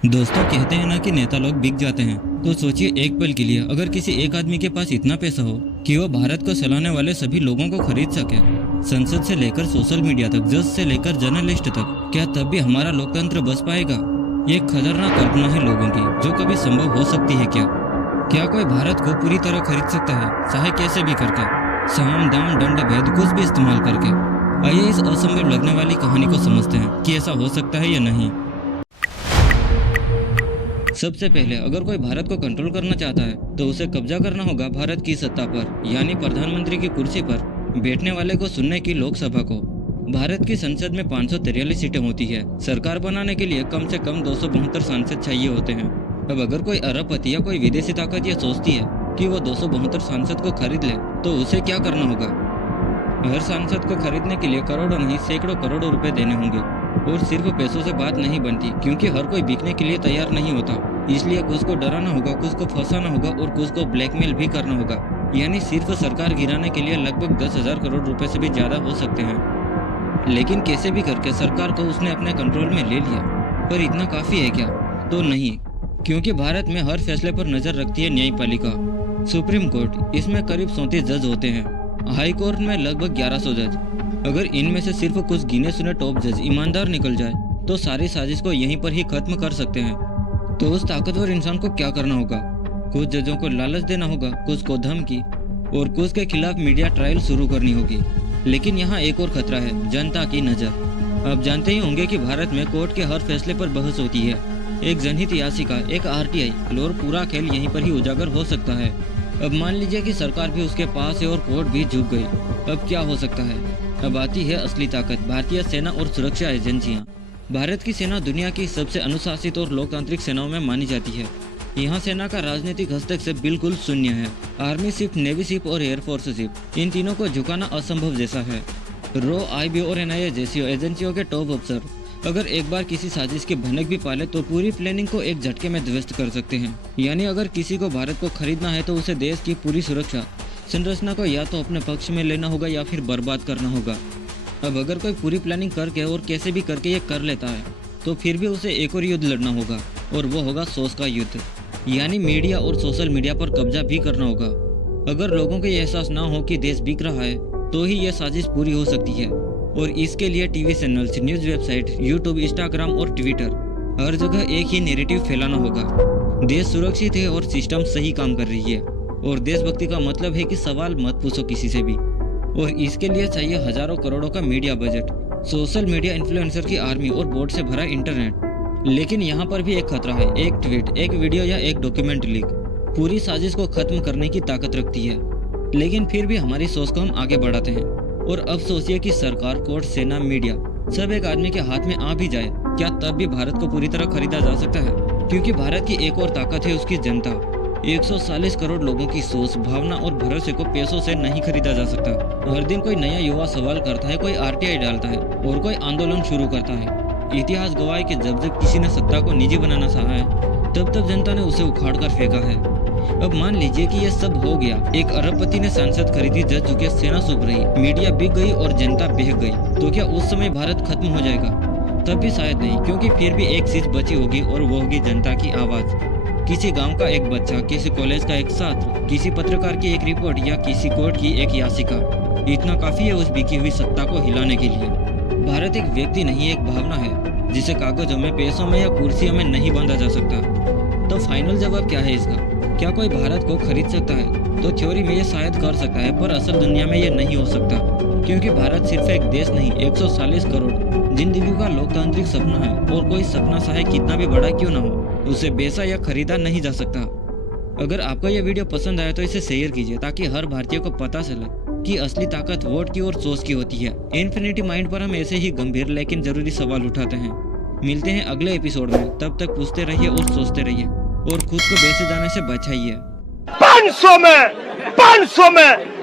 दोस्तों, कहते हैं ना कि नेता लोग बिक जाते हैं। तो सोचिए एक पल के लिए, अगर किसी एक आदमी के पास इतना पैसा हो कि वो भारत को चलाने वाले सभी लोगों को खरीद सके, संसद से लेकर सोशल मीडिया तक, जज से लेकर जर्नलिस्ट तक, क्या तब भी हमारा लोकतंत्र बच पाएगा? ये एक खतरनाक कल्पना है लोगों की, जो कभी संभव हो सकती है क्या? क्या कोई भारत को पूरी तरह खरीद सकता है, चाहे कैसे भी करके, साम दाम दंड भेद कुछ भी इस्तेमाल करके? आइए इस असंभव लगने वाली कहानी को समझते हैं कि ऐसा हो सकता है या नहीं। सबसे पहले, अगर कोई भारत को कंट्रोल करना चाहता है तो उसे कब्जा करना होगा भारत की सत्ता पर, यानी प्रधानमंत्री की कुर्सी पर बैठने वाले को सुनने की लोकसभा को। भारत की संसद में 543 सीटें होती है। सरकार बनाने के लिए कम से कम 272 सांसद चाहिए होते हैं। अब अगर कोई अरबपति या कोई विदेशी ताकत ये सोचती है कि वो 272 सांसद को खरीद ले, तो उसे क्या करना होगा? हर सांसद को खरीदने के लिए करोड़ों नहीं सैकड़ों करोड़ों रुपए देने होंगे। और सिर्फ पैसों से बात नहीं बनती, क्योंकि हर कोई बिकने के लिए तैयार नहीं होता। इसलिए कुछ को डराना होगा, कुछ को फंसाना होगा और कुछ को ब्लैकमेल भी करना होगा। यानी सिर्फ सरकार गिराने के लिए लगभग 10,000 करोड़ रुपए से भी ज्यादा हो सकते हैं। लेकिन कैसे भी करके सरकार को उसने अपने कंट्रोल में ले लिया। पर इतना काफी है क्या? तो नहीं, क्योंकि भारत में हर फैसले पर नजर रखती है न्यायपालिका, सुप्रीम कोर्ट। इसमें करीब 34 जज होते हैं। हाई कोर्ट में लगभग 1100 जज। अगर इनमें से सिर्फ कुछ गिने चुने टॉप जज ईमानदार निकल जाए तो सारी साजिश को यहीं पर ही खत्म कर सकते हैं। तो उस ताकतवर इंसान को क्या करना होगा? कुछ जजों को लालच देना होगा, कुछ को धमकी, और कुछ के खिलाफ मीडिया ट्रायल शुरू करनी होगी। लेकिन यहाँ एक और खतरा है, जनता की नज़र। आप जानते ही होंगे कि भारत में कोर्ट के हर फैसले पर बहस होती है। एक जनहित याचिका, एक RTI, और पूरा खेल यहीं पर ही उजागर हो सकता है। अब मान लीजिए कि सरकार भी उसके पास है और कोर्ट भी झुक गई। अब क्या हो सकता है? अब आती है असली ताकत, भारतीय सेना और सुरक्षा एजेंसियां। भारत की सेना दुनिया की सबसे अनुशासित और लोकतांत्रिक सेनाओं में मानी जाती है। यहाँ सेना का राजनीतिक हस्तक्षेप बिल्कुल शून्य है। आर्मी शिप, नेवी शिप और एयरफोर्स शिप, इन तीनों को झुकाना असंभव जैसा है। रो, IB और NIA जैसी एजेंसियों के टॉप अफसर अगर एक बार किसी साजिश की भनक भी पाले तो पूरी प्लानिंग को एक झटके में ध्वस्त कर सकते हैं। यानी अगर किसी को भारत को खरीदना है तो उसे देश की पूरी सुरक्षा संरचना को या तो अपने पक्ष में लेना होगा या फिर बर्बाद करना होगा। अब अगर कोई पूरी प्लानिंग करके और कैसे भी करके ये कर लेता है तो फिर भी उसे एक और युद्ध लड़ना होगा, और वो होगा सोच का युद्ध। यानी मीडिया और सोशल मीडिया पर कब्जा भी करना होगा। अगर लोगों को ये एहसास ना हो कि देश बिक रहा है तो ही ये साजिश पूरी हो सकती है। और इसके लिए TV channels, news website, YouTube, Instagram और ट्विटर, हर जगह एक ही नैरेटिव फैलाना होगा। देश सुरक्षित है और सिस्टम सही काम कर रही है। और देशभक्ति का मतलब है कि सवाल मत पूछो किसी से भी। और इसके लिए चाहिए हजारों करोड़ों का media budget, social media influencer की आर्मी और बोर्ड से भरा इंटरनेट। लेकिन यहाँ पर भी एक खतरा है। एक ट्वीट, एक वीडियो या एक डॉक्यूमेंट लीक पूरी साजिश को खत्म करने की ताकत रखती है। लेकिन फिर भी हमारी सोच को हम आगे बढ़ाते हैं। और अब सोचिए कि सरकार, कोर्ट, सेना, मीडिया सब एक आदमी के हाथ में आ भी जाए, क्या तब भी भारत को पूरी तरह खरीदा जा सकता है? क्योंकि भारत की एक और ताकत है उसकी जनता। 140 करोड़ लोगों की सोच, भावना और भरोसे को पैसों से नहीं खरीदा जा सकता। हर दिन कोई नया युवा सवाल करता है, कोई RTI डालता है और कोई आंदोलन शुरू करता है। इतिहास गवाह है कि जब जब किसी ने सत्ता को निजी बनाना चाहा है तब तब जनता ने उसे उखाड़ कर फेंका है। अब मान लीजिए कि ये सब हो गया, एक अरबपति ने सांसद खरीदी, जज झुके, सेना सूख रही, मीडिया बिक गई और जनता बहक गई, तो क्या उस समय भारत खत्म हो जाएगा? तब भी शायद नहीं, क्योंकि फिर भी एक चीज बची होगी और वो होगी जनता की आवाज। किसी गांव का एक बच्चा, किसी कॉलेज का एक छात्र, किसी पत्रकार की एक रिपोर्ट या किसी कोर्ट की एक याचिका, इतना काफी है उस बिकी हुई सत्ता को हिलाने के लिए। भारत एक व्यक्ति नहीं, एक भावना है जिसे कागजों में, पैसों में या कुर्सियों में नहीं बांधा जा सकता। तो फाइनल जवाब क्या है इसका? क्या कोई भारत को खरीद सकता है? तो थ्योरी में ये शायद कर सकता है, पर असल दुनिया में ये नहीं हो सकता। क्योंकि भारत सिर्फ एक देश नहीं, 140 करोड़ जिंदगी का लोकतांत्रिक सपना है। और कोई सपना चाहे कितना भी बड़ा क्यों ना हो, उसे बेचा या खरीदा नहीं जा सकता। अगर आपको यह वीडियो पसंद आया तो इसे शेयर कीजिए, ताकि हर भारतीय को पता चले कि असली ताकत वोट की और सोच की होती है। इन्फिनिटी माइंड पर हम ऐसे ही गंभीर लेकिन जरूरी सवाल उठाते हैं। मिलते हैं अगले एपिसोड में। तब तक पूछते रहिए और सोचते रहिए, और खुद को बेचे जाने से बचाइए। 500 में